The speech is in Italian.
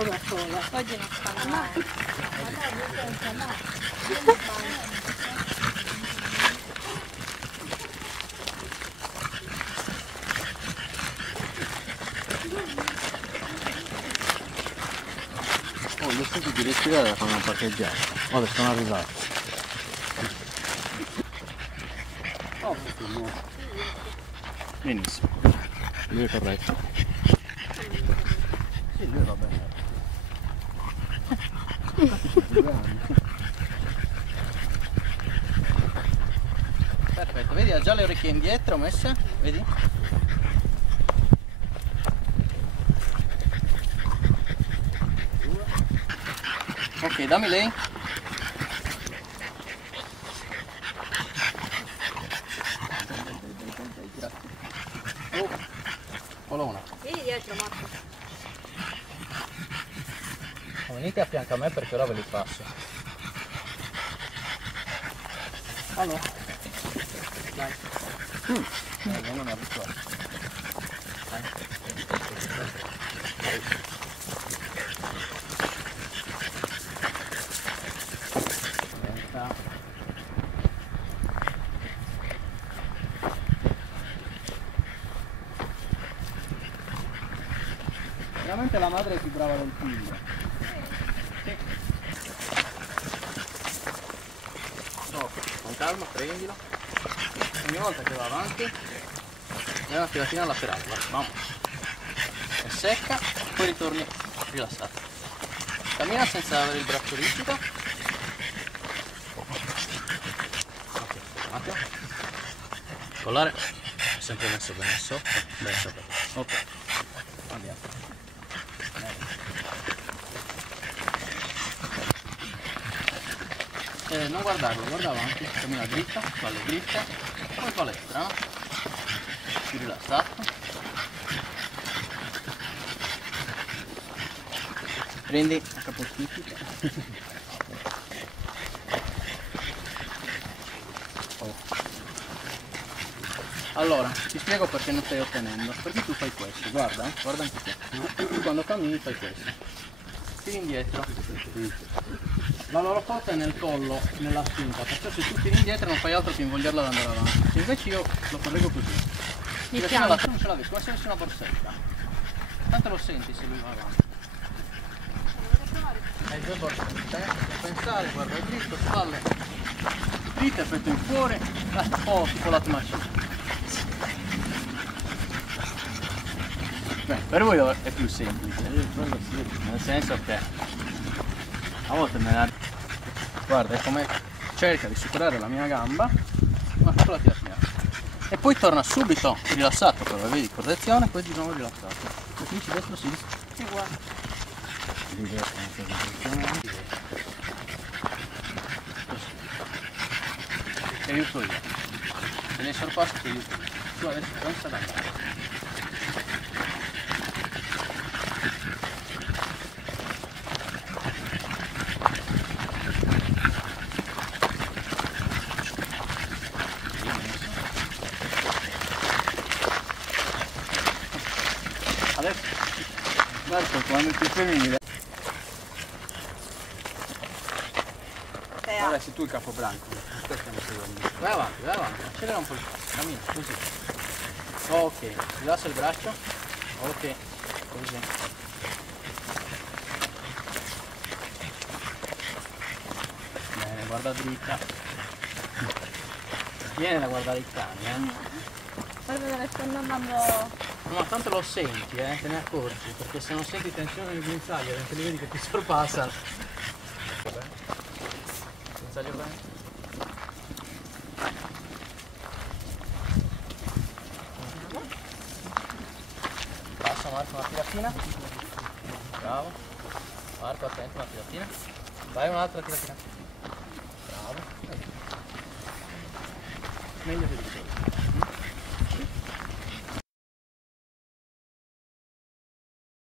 solo da sola. Oggi non stanno mai. Oh, li ho sentiti respirare quando hanno parcheggiato. Ora sono arrivati. Oh, benissimo. Lui è corretto. Sì, lui va bene. Perfetto, vedi, ha già le orecchie indietro messe, vedi? Ok, dammi lei. Oh, colonna. Vieni dietro, Marco. Venite a fianco a me perché ora ve li passo. Allora. Dai. Non è abituato. Dai. Aspetta. Veramente la madre è più brava del figlio. Sì. Oh, con calma, prendilo. Ogni volta che va avanti, dai una filatina laterale, vamos. È secca, poi ritorni rilassato. Cammina senza avere il braccio rigido. Ok, un attimo. Collare è sempre messo bene sotto, bene sopra. Ok, andiamo. Non guardarlo, guarda avanti, cammina dritta, spalle dritte, poi palestra, no? Più rilassato. Prendi a capostipite. Oh. Allora, ti spiego perché non stai ottenendo. Perché tu fai questo, guarda, guarda anche te. Tu quando cammini fai questo. Tiri indietro. La loro forza è nel collo, nella spinta, perciò se tu tiri indietro non fai altro che invogliarla ad andare avanti. Se invece io lo correggo così. Mi Fino alla piace. non ce l'avevi, come se avessi una borsetta. Tanto lo senti se lui va avanti. Hai due borsette, non pensare, guarda dritto, spalle dritte, petto in fuori, un po' tipo la macina. Beh, per voi è più semplice, nel senso che a volte me la... Guarda, è come cerca di superare la mia gamba, una piccola tiratina. E poi torna subito rilassato, però vedi, correzione, poi di nuovo rilassato. E finisci destro, sinistra. Sì, guarda. Di destra, anche correzione. Ti aiuto io. Se ne sorpassi ti aiuto io. Tu adesso pensa ad andare. Adesso Marco quando ti femminile. Ora sei tu il capobranco, aspetta un secondo. Vai avanti, accelera un po', cammina, così. Ok, rilassa il braccio. Ok, così. Bene, guarda dritta. Viene da guardare i cani, Guarda dove stanno andando. Ma tanto lo senti, te ne accorgi, perché se non senti tensione nel guinzaglio, anche li vedi che ti sorpassano. Guinzaglio bene. Passa Marco una tiratina. Bravo. Marco attento, una tiratina. Vai un'altra tiratina. Bravo. Meglio di